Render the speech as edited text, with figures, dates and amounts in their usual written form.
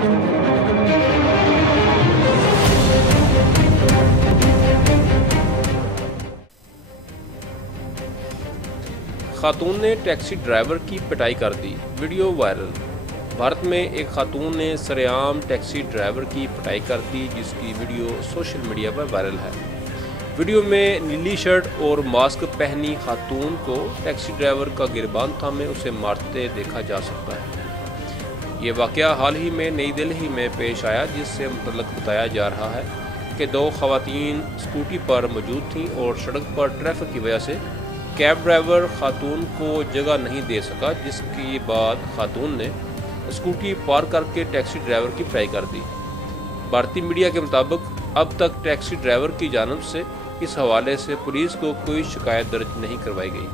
खातून ने taxi driver की पिटाई कर दी, वीडियो वायरल। भारत में एक खातून ने सरेआम टैक्सी ड्राइवर की पिटाई कर दी, जिसकी वीडियो सोशल मीडिया पर वायरल है। वीडियो में नीली शर्ट और मास्क पहनी खातून को टैक्सी ड्राइवर का गिरबान थामे उसे मारते देखा जा सकता है। ये वाक़या हाल ही में नई दिल्ली में पेश आया, जिससे मुतल्लिक़ बताया जा रहा है कि दो ख़वातीन स्कूटी पर मौजूद थीं और सड़क पर ट्रैफिक की वजह से कैब ड्राइवर खातून को जगह नहीं दे सका, जिसके बाद खातून ने स्कूटी पार करके टैक्सी ड्राइवर की पिटाई कर दी। भारतीय मीडिया के मुताबिक अब तक टैक्सी ड्राइवर की जानिब से इस हवाले से पुलिस को कोई शिकायत दर्ज नहीं करवाई गई।